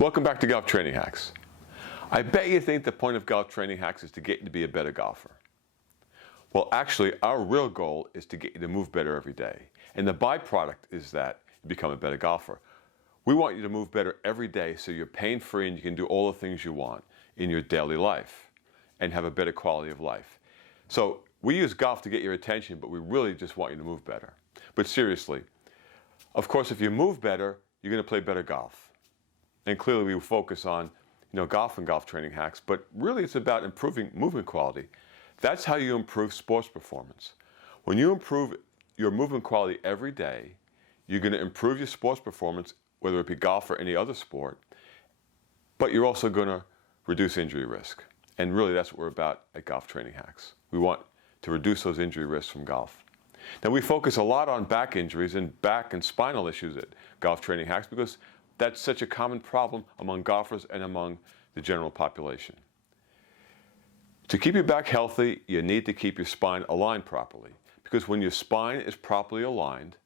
Welcome back to Golf Training Hacks. I bet you think the point of Golf Training Hacks is to get you to be a better golfer. Well, actually, our real goal is to get you to move better every day. And the byproduct is that you become a better golfer. We want you to move better every day so you're pain-free and you can do all the things you want in your daily life and have a better quality of life. So we use golf to get your attention, but we really just want you to move better. But seriously, of course, if you move better, you're going to play better golf. And clearly we focus on, golf and golf training hacks, but really it's about improving movement quality. That's how you improve sports performance. When you improve your movement quality every day, you're going to improve your sports performance, whether it be golf or any other sport, but you're also going to reduce injury risk. And really that's what we're about at Golf Training Hacks. We want to reduce those injury risks from golf. Now we focus a lot on back injuries and back and spinal issues at Golf Training Hacks because that's such a common problem among golfers and among the general population. To keep your back healthy, you need to keep your spine aligned properly, because when your spine is properly aligned,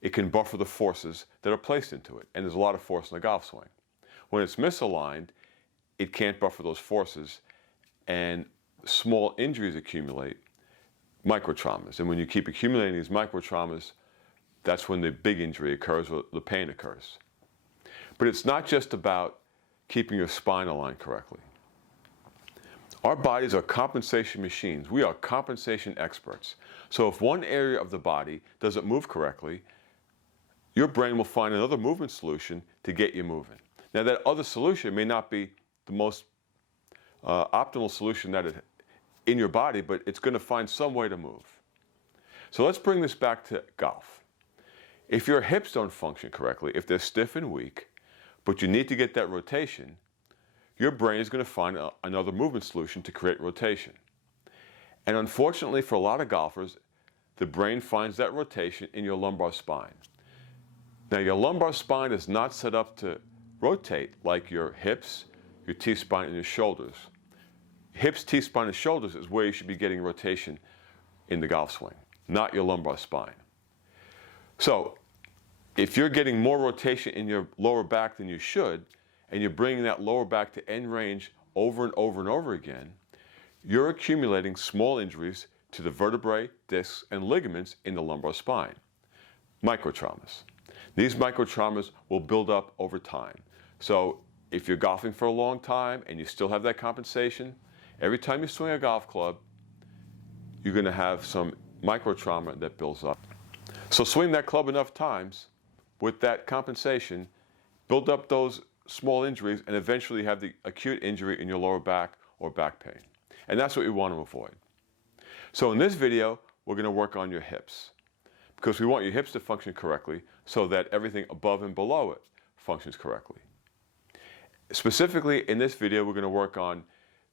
it can buffer the forces that are placed into it, and there's a lot of force in the golf swing. When it's misaligned, it can't buffer those forces, and small injuries accumulate, microtraumas. And when you keep accumulating these microtraumas, that's when the big injury occurs or the pain occurs. But it's not just about keeping your spine aligned correctly. Our bodies are compensation machines. We are compensation experts. So if one area of the body doesn't move correctly, your brain will find another movement solution to get you moving. Now that other solution may not be the most optimal solution in your body, but it's going to find some way to move. So let's bring this back to golf. If your hips don't function correctly, if they're stiff and weak, but you need to get that rotation, your brain is going to find another movement solution to create rotation. And unfortunately for a lot of golfers, the brain finds that rotation in your lumbar spine. Now your lumbar spine is not set up to rotate like your hips, your T-spine, and your shoulders. Hips, T-spine, and shoulders is where you should be getting rotation in the golf swing, not your lumbar spine. So if you're getting more rotation in your lower back than you should, and you're bringing that lower back to end range over and over and over again, you're accumulating small injuries to the vertebrae, discs, and ligaments in the lumbar spine. Microtraumas. These microtraumas will build up over time. So if you're golfing for a long time and you still have that compensation, every time you swing a golf club, you're going to have some microtrauma that builds up. So swing that club enough times with that compensation, build up those small injuries, and eventually have the acute injury in your lower back or back pain. And that's what we want to avoid. So in this video, we're going to work on your hips, because we want your hips to function correctly so that everything above and below it functions correctly. Specifically in this video, we're going to work on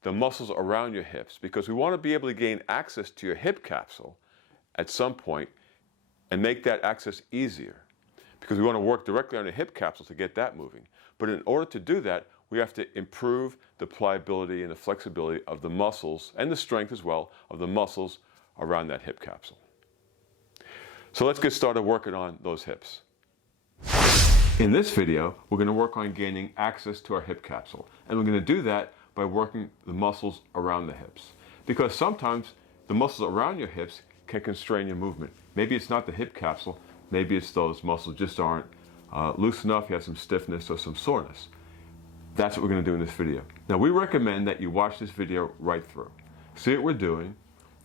the muscles around your hips, because we want to be able to gain access to your hip capsule at some point and make that access easier, because we want to work directly on the hip capsule to get that moving. But in order to do that, we have to improve the pliability and the flexibility of the muscles, and the strength as well, of the muscles around that hip capsule. So let's get started working on those hips. In this video, we're going to work on gaining access to our hip capsule. And we're going to do that by working the muscles around the hips. Because sometimes the muscles around your hips can constrain your movement. Maybe it's not the hip capsule, maybe it's those muscles just aren't loose enough, you have some stiffness or some soreness. That's what we're going to do in this video. Now we recommend that you watch this video right through. See what we're doing,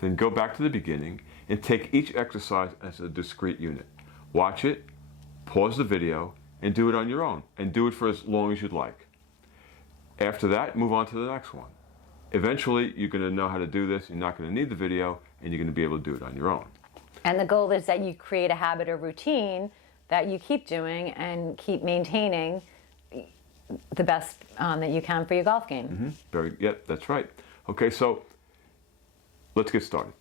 then go back to the beginning and take each exercise as a discrete unit. Watch it, pause the video, and do it on your own, and do it for as long as you'd like. After that, move on to the next one. Eventually, you're going to know how to do this, you're not going to need the video, and you're going to be able to do it on your own. And the goal is that you create a habit or routine that you keep doing and keep maintaining the best that you can for your golf game. Yep, that's right. Okay, so let's get started.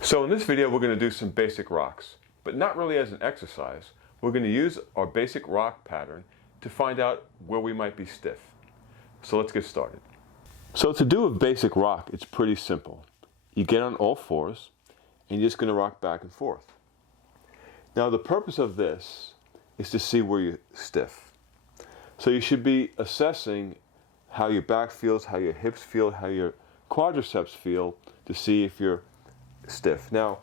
So in this video, we're going to do some basic rocks, but not really as an exercise. We're going to use our basic rock pattern to find out where we might be stiff. So let's get started. So to do a basic rock, it's pretty simple. You get on all fours, and you're just going to rock back and forth. Now the purpose of this is to see where you're stiff. So you should be assessing how your back feels, how your hips feel, how your quadriceps feel to see if you're stiff. Now,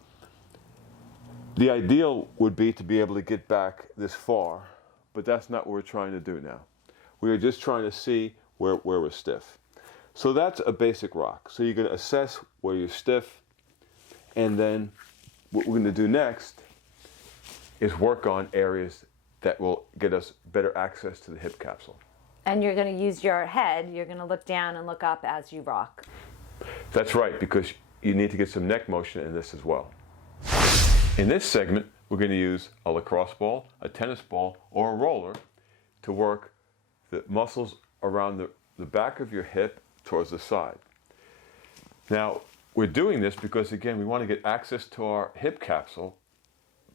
the ideal would be to be able to get back this far, but that's not what we're trying to do now. We are just trying to see where we're stiff. So that's a basic rock. So you're going to assess where you're stiff, and then what we're going to do next is work on areas that will get us better access to the hip capsule. And you're going to use your head, you're going to look down and look up as you rock. That's right, because you need to get some neck motion in this as well. In this segment, we're going to use a lacrosse ball, a tennis ball, or a roller to work the muscles around the back of your hip towards the side. Now, we're doing this because, again, we want to get access to our hip capsule,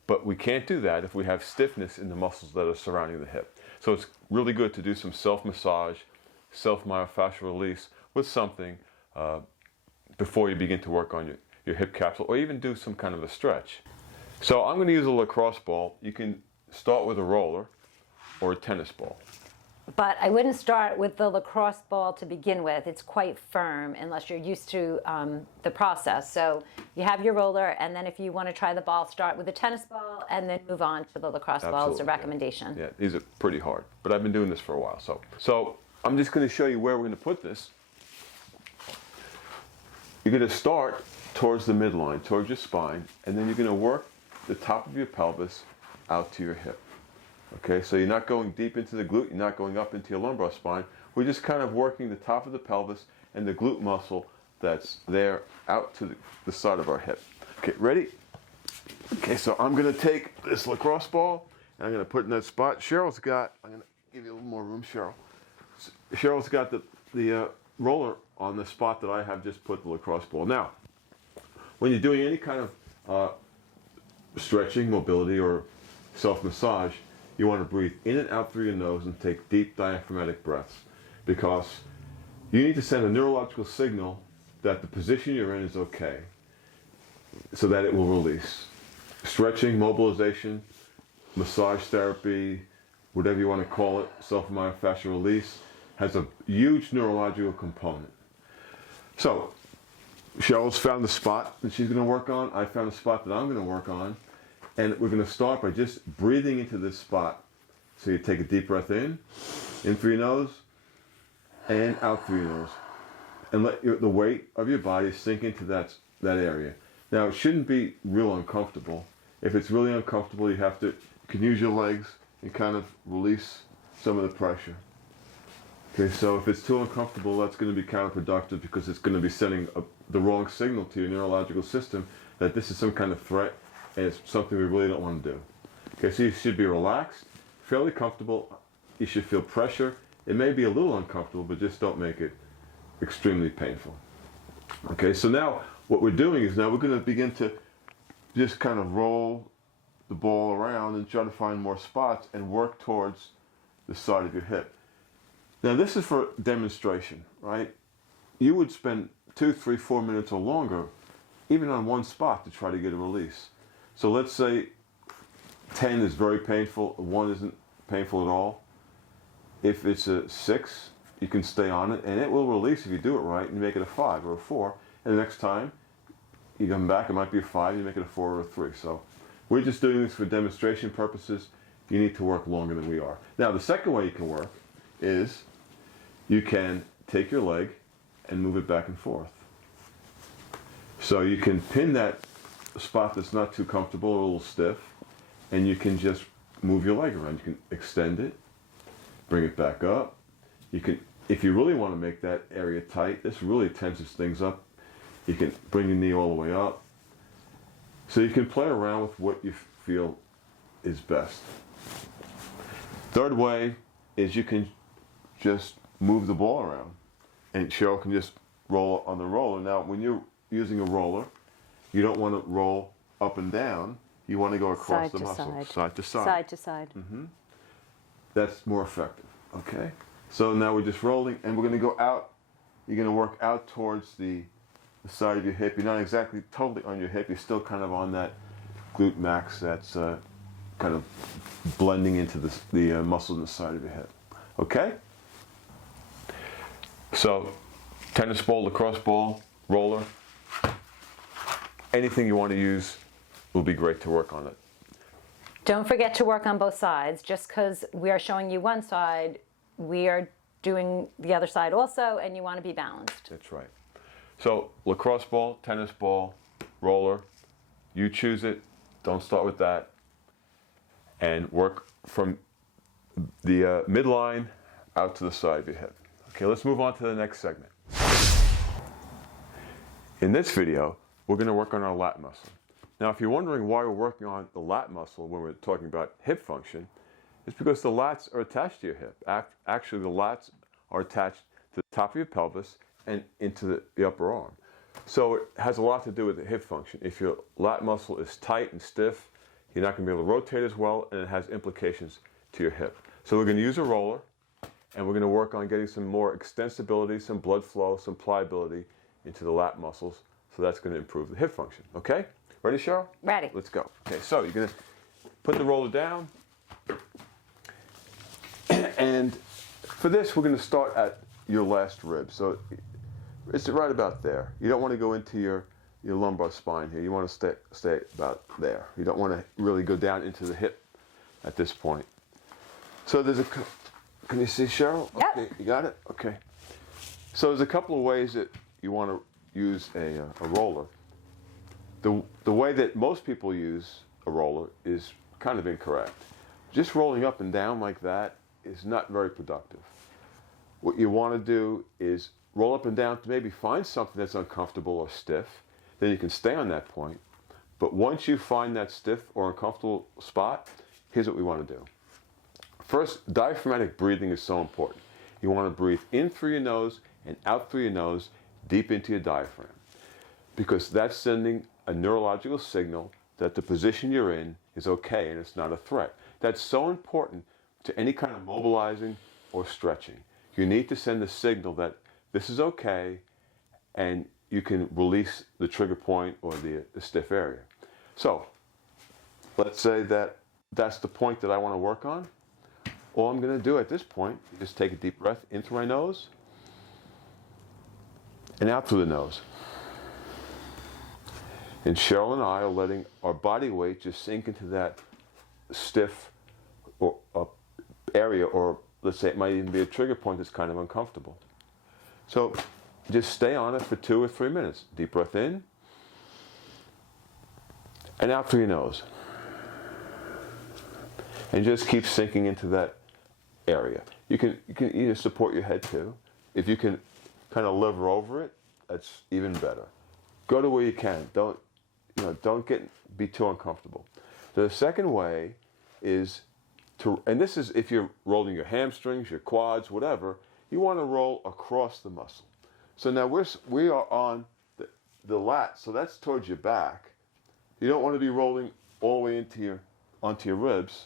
but we can't do that if we have stiffness in the muscles that are surrounding the hip. So it's really good to do some self-massage, self-myofascial release with something before you begin to work on your hip capsule, or even do some kind of a stretch. So I'm going to use a lacrosse ball. You can start with a roller or a tennis ball. But I wouldn't start with the lacrosse ball to begin with. It's quite firm unless you're used to the process. So you have your roller, and then if you want to try the ball, start with the tennis ball and then move on to the lacrosse ball as a recommendation. Yeah, these are pretty hard, but I've been doing this for a while. So I'm just going to show you where we're going to put this. You're going to start towards the midline, towards your spine, and then you're going to work the top of your pelvis out to your hip. Okay, so you're not going deep into the glute, you're not going up into your lumbar spine. We're just kind of working the top of the pelvis and the glute muscle that's there out to the side of our hip. Okay, ready? Okay, so I'm going to take this lacrosse ball and I'm going to put it in that spot. I'm going to give you a little more room, Cheryl. Cheryl's got the roller on the spot that I have just put the lacrosse ball. Now, when you're doing any kind of stretching, mobility, or self-massage, you want to breathe in and out through your nose and take deep diaphragmatic breaths, because you need to send a neurological signal that the position you're in is okay, so that it will release. Stretching, mobilization, massage therapy, whatever you want to call it, self-myofascial release, has a huge neurological component. So, Cheryl's found the spot that she's going to work on. I found a spot that I'm going to work on. And we're going to start by just breathing into this spot. So you take a deep breath in through your nose, and out through your nose. And let the weight of your body sink into that area. Now, it shouldn't be real uncomfortable. If it's really uncomfortable, you can use your legs and kind of release some of the pressure. Okay, so if it's too uncomfortable, that's going to be counterproductive, because it's going to be sending the wrong signal to your neurological system that this is some kind of threat, and it's something we really don't want to do. Okay, so you should be relaxed, fairly comfortable. You should feel pressure. It may be a little uncomfortable, but just don't make it extremely painful. Okay, so now what we're doing is now we're going to begin to just kind of roll the ball around and try to find more spots and work towards the side of your hip. Now this is for demonstration, right? You would spend 2, 3, 4 minutes or longer even on one spot to try to get a release. So let's say 10 is very painful, 1 isn't painful at all. If it's a 6, you can stay on it, and it will release if you do it right, and you make it a 5 or a 4. And the next time you come back, it might be a 5, you make it a 4 or a 3. So we're just doing this for demonstration purposes. You need to work longer than we are. Now, the second way you can work is you can take your leg and move it back and forth. So you can pin that spot that's not too comfortable or a little stiff, and you can just move your leg around. You can extend it, bring it back up. You can, if you really want to make that area tight, this really tenses things up. You can bring your knee all the way up. So you can play around with what you feel is best. Third way is you can just move the ball around, and Cheryl can just roll on the roller. Now, when you're using a roller, you don't want to roll up and down. You want to go across the muscle, side to side. Side to side. Mm-hmm. That's more effective. Okay. So now we're just rolling, and we're going to go out. You're going to work out towards the side of your hip. You're not exactly totally on your hip. You're still kind of on that glute max that's kind of blending into the muscle in the side of your hip. Okay? So, tennis ball, lacrosse ball, roller, anything you want to use will be great to work on it. Don't forget to work on both sides. Just because we are showing you one side, we are doing the other side also, and you want to be balanced. That's right. So lacrosse ball, tennis ball, roller, you choose it. Don't start with that. And work from the midline out to the side of your hip. Okay, let's move on to the next segment. In this video, we're going to work on our lat muscle. Now, if you're wondering why we're working on the lat muscle when we're talking about hip function, it's because the lats are attached to your hip. Actually, the lats are attached to the top of your pelvis and into the upper arm. So it has a lot to do with the hip function. If your lat muscle is tight and stiff, you're not going to be able to rotate as well, and it has implications to your hip. So we're going to use a roller, and we're going to work on getting some more extensibility, some blood flow, some pliability into the lat muscles. So that's going to improve the hip function. Okay? Ready, Cheryl? Ready. Let's go. Okay, so you're going to put the roller down. And for this, we're going to start at your last rib. So it's right about there. You don't want to go into your lumbar spine here. You want to stay about there. You don't want to really go down into the hip at this point. So there's can you see, Cheryl? Yep. Okay, you got it? Okay. So there's a couple of ways that you want to use a roller. The way that most people use a roller is kind of incorrect. Just rolling up and down like that is not very productive. What you want to do is roll up and down to maybe find something that's uncomfortable or stiff. Then you can stay on that point. But once you find that stiff or uncomfortable spot, here's what we want to do. First, diaphragmatic breathing is so important. You want to breathe in through your nose and out through your nose, deep into your diaphragm. Because that's sending a neurological signal that the position you're in is okay and it's not a threat. That's so important to any kind of mobilizing or stretching. You need to send a signal that this is okay and you can release the trigger point or the stiff area. So let's say that that's the point that I want to work on. All I'm going to do at this point is just take a deep breath in through my nose and out through the nose. And Cheryl and I are letting our body weight just sink into that stiff or area, or let's say it might even be a trigger point that's kind of uncomfortable. So just stay on it for 2 or 3 minutes. Deep breath in and out through your nose. And just keep sinking into that area. You can either support your head too. If you can kind of lever over it, that's even better. Go to where you can. Don't be too uncomfortable. The second way is and this is if you're rolling your hamstrings, your quads, whatever, you want to roll across the muscle. So now we are on the lat, so that's towards your back. You don't want to be rolling all the way onto your ribs,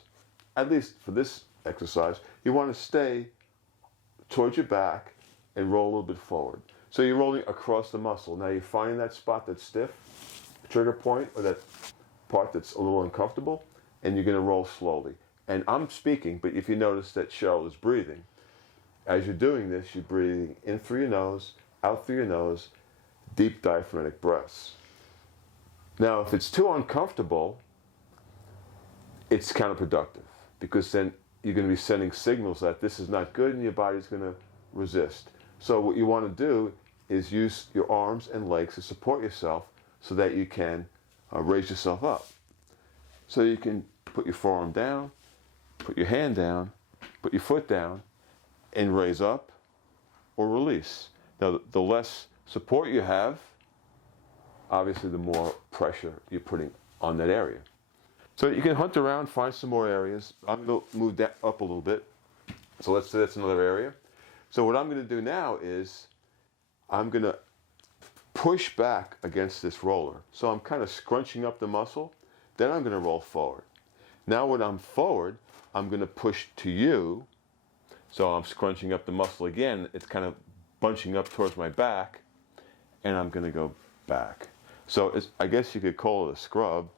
at least for this exercise. You want to stay towards your back and roll a little bit forward. So you're rolling across the muscle. Now you find that spot that's stiff, trigger point, or that part that's a little uncomfortable, and you're going to roll slowly. And I'm speaking, but if you notice that Cheryl is breathing, as you're doing this, you're breathing in through your nose, out through your nose, deep diaphragmatic breaths. Now, if it's too uncomfortable, it's counterproductive, because then you're going to be sending signals that this is not good and your body's going to resist. So what you want to do is use your arms and legs to support yourself so that you can raise yourself up. So you can put your forearm down, put your hand down, put your foot down, and raise up or release. Now, the less support you have, obviously the more pressure you're putting on that area. So you can hunt around, find some more areas. I'm going to move that up a little bit. So let's say that's another area. So what I'm going to do now is I'm going to push back against this roller. So I'm kind of scrunching up the muscle. Then I'm going to roll forward. Now when I'm forward, I'm going to push to you. So I'm scrunching up the muscle again. It's kind of bunching up towards my back. And I'm going to go back. So I guess you could call it a scrub.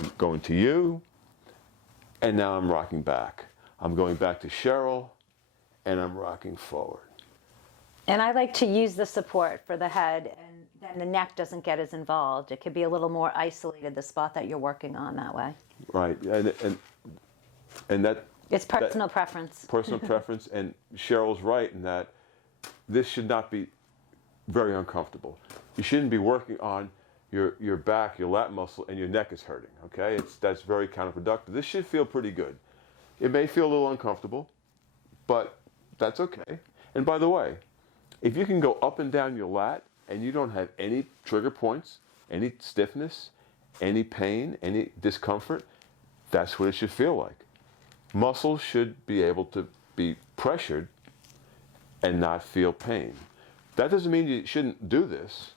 I'm going to you. And now I'm rocking back. I'm going back to Cheryl, and I'm rocking forward. And I like to use the support for the head, and then the neck doesn't get as involved. It could be a little more isolated, the spot that you're working on that way. Right, and that... It's personal preference. Personal preference, and Cheryl's right in that this should not be very uncomfortable. You shouldn't be working on your back, your lat muscle, and your neck is hurting, okay? That's very counterproductive. This should feel pretty good. It may feel a little uncomfortable, but that's okay. And by the way, if you can go up and down your lat and you don't have any trigger points, any stiffness, any pain, any discomfort, that's what it should feel like. Muscles should be able to be pressured and not feel pain. That doesn't mean you shouldn't do this.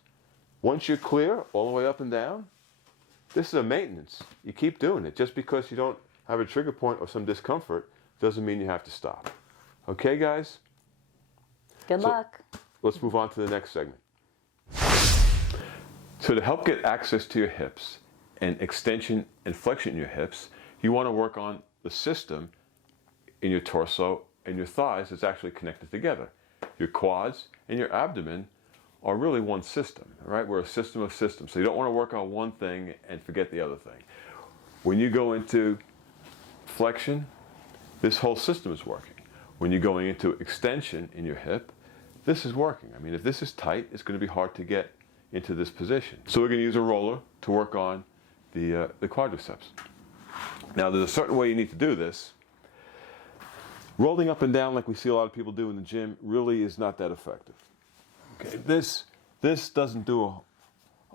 Once you're clear all the way up and down, this is a maintenance. You keep doing it. Just because you don't have a trigger point or some discomfort doesn't mean you have to stop. Okay, guys? Good luck. Let's move on to the next segment. So to help get access to your hips and extension and flexion in your hips, you want to work on the system in your torso and your thighs that's actually connected together. Your quads and your abdomen are really one system, right? We're a system of systems. So you don't want to work on one thing and forget the other thing. When you go into flexion, this whole system is working. When you're going into extension in your hip, this is working. I mean, if this is tight, it's going to be hard to get into this position. So we're going to use a roller to work on the quadriceps. Now, there's a certain way you need to do this. Rolling up and down like we see a lot of people do in the gym really is not that effective. Okay, this doesn't do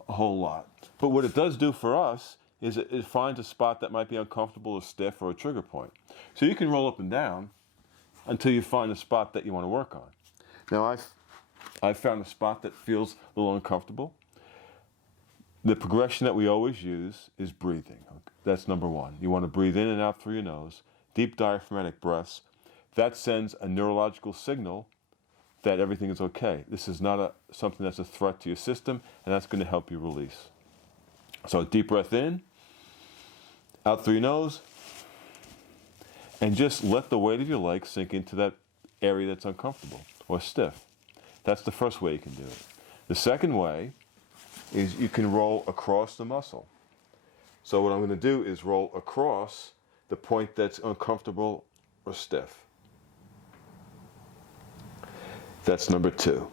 a whole lot. But what it does do for us is it finds a spot that might be uncomfortable or stiff or a trigger point. So you can roll up and down until you find a spot that you want to work on. Now, I've found a spot that feels a little uncomfortable. The progression that we always use is breathing. That's number one. You want to breathe in and out through your nose, deep diaphragmatic breaths. That sends a neurological signal that everything is okay. This is not something that's a threat to your system, and that's going to help you release. So deep breath in, out through your nose, and just let the weight of your legs sink into that area that's uncomfortable or stiff. That's the first way you can do it. The second way is you can roll across the muscle. So what I'm going to do is roll across the point that's uncomfortable or stiff. That's number two.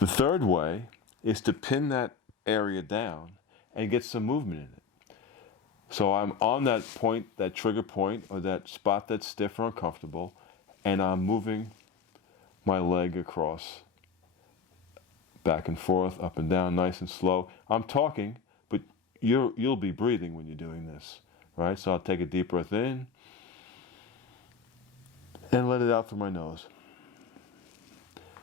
The third way is to pin that area down and get some movement in it. So I'm on that point, that trigger point, or that spot that's stiff or uncomfortable, and I'm moving my leg across, back and forth, up and down, nice and slow. I'm talking, but you'll be breathing when you're doing this, right? So I'll take a deep breath in and let it out through my nose.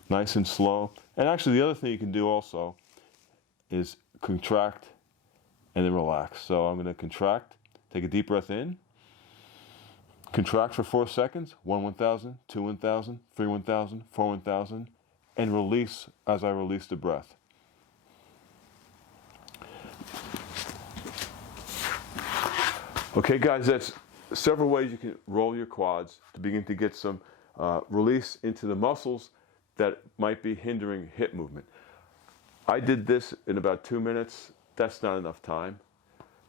Nice and slow. And actually the other thing you can do also is contract and then relax. So I'm going to contract, take a deep breath in, contract for 4 seconds, 1 1,000, 2 1,000, 3 1,000, 4 1,000, and release as I release the breath. Okay, guys, that's several ways you can roll your quads to begin to get some release into the muscles that might be hindering hip movement. I did this in about 2 minutes. That's not enough time.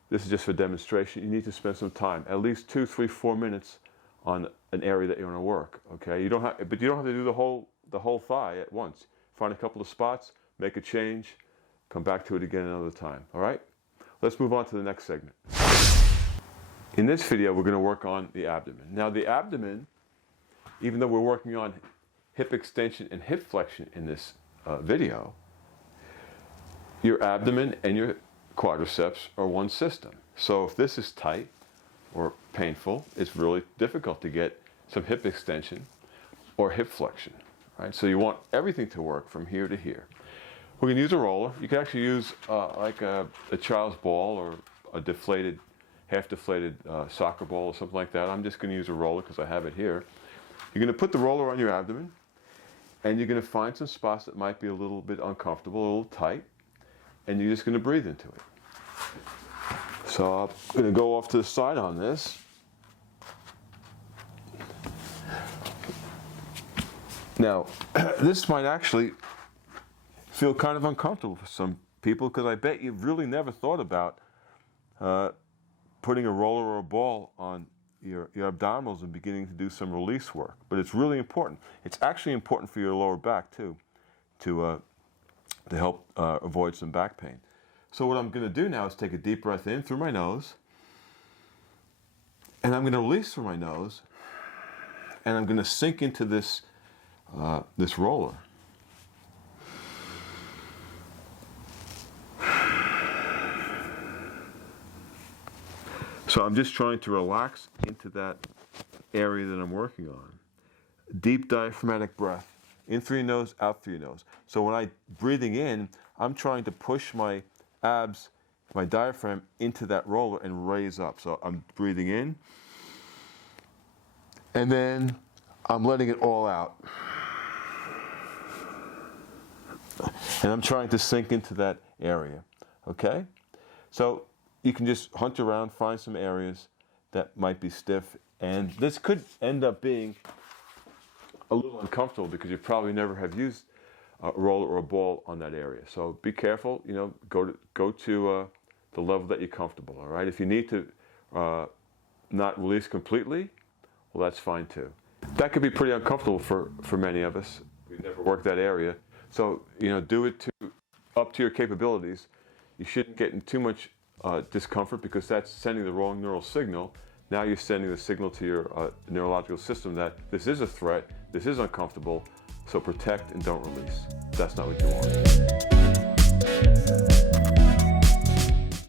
This is just for demonstration. You need to spend some time, at least 2, 3, 4 minutes on an area that you want to work. Okay, but you don't have to do the whole thigh at once. Find a couple of spots, make a change, come back to it again another time. All right? Let's move on to the next segment. In this video, we're going to work on the abdomen. Now, the abdomen, even though we're working on hip extension and hip flexion in this video, your abdomen and your quadriceps are one system. So if this is tight or painful, it's really difficult to get some hip extension or hip flexion, right? So you want everything to work from here to here. We're going to use a roller. You can actually use like a child's ball or a deflated, half-deflated soccer ball or something like that. I'm just going to use a roller because I have it here. You're going to put the roller on your abdomen, and you're going to find some spots that might be a little bit uncomfortable, a little tight, and you're just going to breathe into it. So I'm going to go off to the side on this. Now, this might actually feel kind of uncomfortable for some people, because I bet you've really never thought about putting a roller or a ball on your abdominals and beginning to do some release work. But it's really important. It's actually important for your lower back too, to help avoid some back pain. So what I'm going to do now is take a deep breath in through my nose, and I'm going to release through my nose, and I'm going to sink into this this roller. So I'm just trying to relax into that area that I'm working on. Deep diaphragmatic breath. In through your nose, out through your nose. So when I'm breathing in, I'm trying to push my abs, my diaphragm, into that roller and raise up. So I'm breathing in, and then I'm letting it all out. And I'm trying to sink into that area, okay? So you can just hunt around, find some areas that might be stiff, and this could end up being a little uncomfortable because you probably never have used a roller or a ball on that area. So be careful, you know, go to the level that you're comfortable, all right? If you need to not release completely, well, that's fine too. That could be pretty uncomfortable for many of us. We've never worked that area. So, you know, do it up to your capabilities. You shouldn't get in too much discomfort, because that's sending the wrong neural signal. Now you're sending the signal to your neurological system that this is a threat, this is uncomfortable, so protect and don't release. That's not what you want.